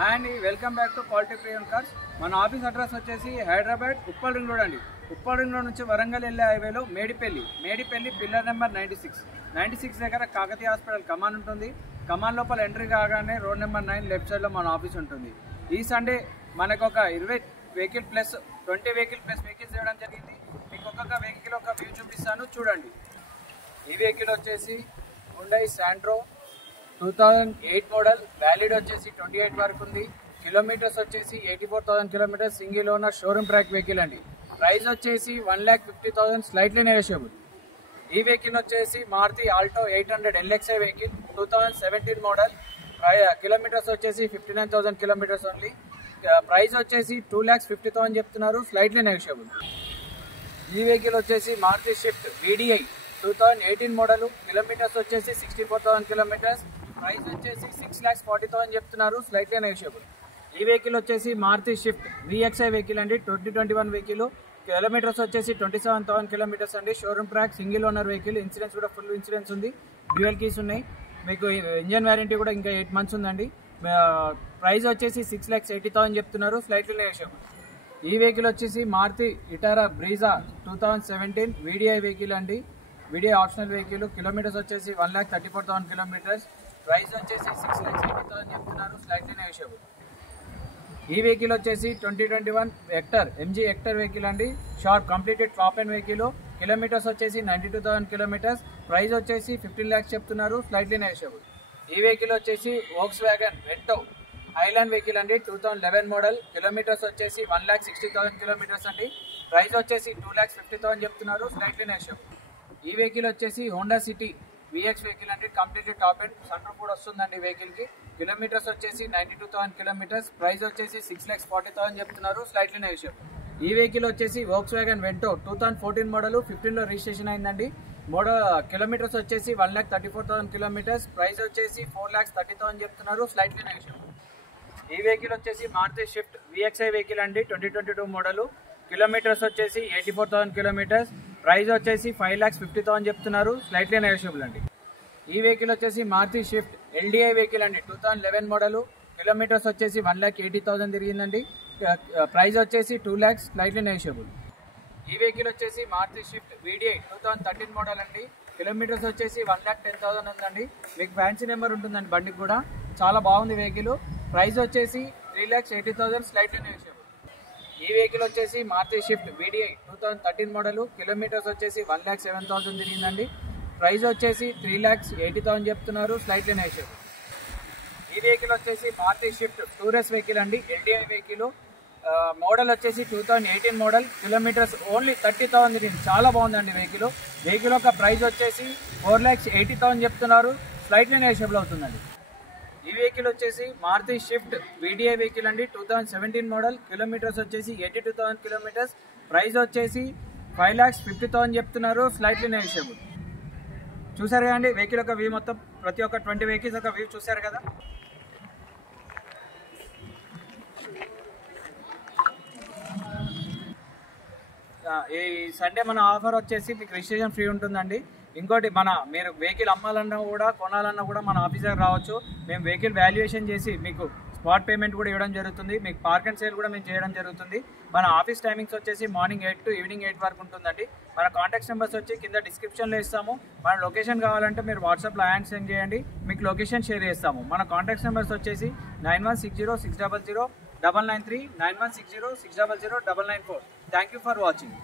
And welcome back to quality premium cars. మన office address వచ్చేసి Hyderabad Uppal ring road అండి. Uppal ring road నుంచి వరంగల్ వెళ్ళే హైవేలో మేడిపల్లి పిల్లర్ నెంబర్ 96 దగ్గర కాకతీయ హాస్పిటల్ కమాన్ ఉంటుంది. కమాన్ లోపల ఎంట్రీ కాగానే రోడ్ నెంబర్ 9 లెఫ్ట్ సైడ్లో మన ఆఫీస్ ఉంటుంది. ఈ సండే మనకు ఒక 20 vehicle plus 20 vehicle plus vehicles ఇవ్వడం జరిగింది. మీకు ఒక్కొక్క వెహికల్ ఒక వ్యూ చూపిస్తాను చూడండి. ఈ వెహికల్ వచ్చేసి హుండై శాంట్రో 2008 మోడల్, వ్యాలిడ్ వచ్చేసి 28 వరకు ఉంది. కిలోమీటర్స్ వచ్చేసి 84,000 kilometres, single owner showroom track vehicle అండి. ప్రైస్ వచ్చేసి 1,50,000 స్లైట్లీ నెగోషియబుల్. ఈ వెహికల్ వచ్చేసి Maruti Alto 800 LXI vehicle 2017 model, kilometres వచ్చేసి 59,000 కిలోమీటర్స్ ఓన్లీ. ప్రైస్ వచ్చేసి 2,50,000 చెప్తున్నారు, స్లైట్లీ నెగోషియబుల్. ఈ వెహికల్ వచ్చేసి Maruti Swift VDI 2018 model, kilometres వచ్చేసి 64,000 కిలోమీటర్స్. ప్రైస్ వచ్చేసి 6,40,000 చెప్తున్నారు, స్లైట్లీ నెగోషియబుల్. ఈ వెహికల్ వచ్చేసి మారుతి షిఫ్ట్ VXI వెహికల్ అండి, 2021 వెహికల్, కిలోమీటర్స్ వచ్చేసి 27,000 కిలోమీటర్స్ అండి. Showroom track, single owner vehicle, insurance కూడా ఫుల్ ఇన్సూరెన్స్ ఉంది, డ్యూయల్ కీస్ ఉన్నాయి. మీకు ఇంజన్ వారంటీ కూడా ఇంకా 8 మంత్స్ ఉందండి. ప్రైస్ వచ్చేసి 6,80,000 చెప్తున్నారు, స్లైట్లీ నెగోషియబుల్. ఈ వెహికల్ వచ్చేసి మారుతి ఇటారా బ్రీజా 2017 VDI వెహికల్ అండి, VDI ఆప్షనల్ వెహికల్, కిలోమీటర్స్ వచ్చేసి 1,34,000 కిలోమీటర్స్. ప్రైస్ వచ్చేసి 6,80,000 చెప్తున్నారు, స్లైట్లీ నెగోషియబుల్. ఈ వెహికల్ వచ్చేసి 2021 MG హెక్టర్ వెహికల్ అండి, short completed top and vehicle, kilometres వచ్చేసి 92,000 కిలోమీటర్స్. ప్రైస్ వచ్చేసి 15 lakhs చెప్తున్నారు, స్లైట్లీ నెగోషియబుల్. ఈ వెహికల్ వచ్చేసి వోక్స్వ్యాగన్ వెంటో హైలాండ్ వెహికల్ అండి, 2011 మోడల్, కిలోమీటర్స్ వచ్చేసి 1,60,000 కిలోమీటర్స్ అండి. ప్రైస్ వచ్చేసి 2,50,000 చెప్తున్నారు, స్లైట్లీ నెగోషియబుల్. ఈ వెహికల్ వచ్చేసి హోండా సిటీ VX వెహికల్ అండి, completed top and sunroof కూడా వస్తుందండి వెహికల్ కి. కిలోమీటర్స్ వచ్చేసి 92,000 కిలోమీటర్స్. ప్రైస్ వచ్చేసి 6,40,000 చెప్తున్నారు, స్లైట్లీ నెగోషియబుల్. ఈ వెహికల్ వచ్చేసి వోక్స్వ్యాగన్ వెంటో 2014 మోడల్, 15 లో రిజిస్ట్రేషన్ అయిందండి. కిలోమీటర్స్ వచ్చేసి 1,34,000 కిలోమీటర్స్. ప్రైస్ వచ్చేసి 4,30,000 చెప్తున్నారు, స్లైట్లీ నెగోషియబుల్. ఈ వెహికల్ వచ్చేసి మారుతి షిఫ్ట్ VXI వెహికల్ అండి, 2022 మోడల్, కిలోమీటర్స్ వచ్చేసి 84,000 కిలోమీటర్స్. ప్రైస్ వచ్చేసి 5,50,000 చెప్తున్నారు, స్లైట్లీ నెగోషియబుల్ అండి. ఈ వెహికల్ వచ్చేసి మారుతి షిఫ్ట్ LDI వెహికల్ అండి, 2011 మోడల్, కిలోమీటర్స్ వచ్చేసి 1,80,000 తిరిగిందండి. ప్రైస్ వచ్చేసి 2 lakhs, స్లైట్లీ నెగోషియబుల్. ఈ వెహికల్ వచ్చేసి మారుతి షిఫ్ట్ VDI 2013 మోడల్ అండి, కిలోమీటర్స్ వచ్చేసి 1,10,000 ఉందండి. మీకు ఫ్యాన్సీ నెంబర్ ఉంటుందండి బండికి కూడా, చాలా బాగుంది వెహికల్. ప్రైస్ వచ్చేసి 3,80,000, స్లైట్లీ నెగోషియబుల్. ఈ వెహికల్ వచ్చేసి Maruti Swift VDI 2013 model, kilometres వచ్చేసి 1,07,000 తిరిగిందండి. ప్రైస్ వచ్చేసి 3,80,000 చెప్తున్నారు, స్లైట్లీ నెగోషియబుల్. ఈ వెహికల్ వచ్చేసి మారుతి షిఫ్ట్ టూరెస్ వెహికల్ అండి, LDI వెహికల్, మోడల్ వచ్చేసి 2018 మోడల్, కిలోమీటర్స్ ఓన్లీ 30,000 తిరిగింది. చాలా బాగుందండి వెహికల్. వెహికల్ యొక్క ప్రైస్ వచ్చేసి 4,80,000 చెప్తున్నారు, స్లైట్లీ నెగోషియబుల్ అవుతుందండి. ఈ వెహికల్ వచ్చేసి మారుతి షిఫ్ట్ VDI వెహికల్ అండి, 2017 మోడల్, కిలోమీటర్స్ వచ్చేసి 82,000 కిలోమీటర్స్. ప్రైస్ వచ్చేసి 5,50,000 చెప్తున్నారు, స్లైట్లీ నెగోషియబుల్. చూసారు కదండి వెహికల్ యొక్క వ్యూ, మొత్తం ప్రతి ఒక్క 20 వెహికల్స్ ఒక వ్యూ చూసారు కదా. ఈ సండే మన ఆఫర్ వచ్చేసి మీకు రిజిస్ట్రేషన్ ఫ్రీ ఉంటుందండి. ఇంకోటి మీరు వెహికల్ అమ్మాలన్నా కూడా కొనాలన్నా కూడా మన ఆఫీస్ దగ్గర రావచ్చు. మేము వెహికల్ వాల్యుయేషన్ చేసి మీకు స్పాట్ పేమెంట్ కూడా ఇవ్వడం జరుగుతుంది. మీకు పార్క్ అండ్ సేల్ కూడా మేము చేయడం జరుగుతుంది. మన ఆఫీస్ టైమింగ్స్ వచ్చేసి మార్నింగ్ 8 to ఈవినింగ్ 8 వరకు ఉంటుందండి. మన కాంటాక్ట్స్ నెంబర్స్ వచ్చి కింద డిస్క్రిప్షన్లో ఇస్తాము. మన లొకేషన్ కావాలంటే మీరు వాట్సాప్లో హ్యాండ్ సెండ్ చేయండి, మీకు లొకేషన్ షేర్ చేస్తాము. మన కాంటాక్ట్స్ నెంబర్స్ వచ్చేసి 9160 600 993, 9160 600 994. Thank you for watching.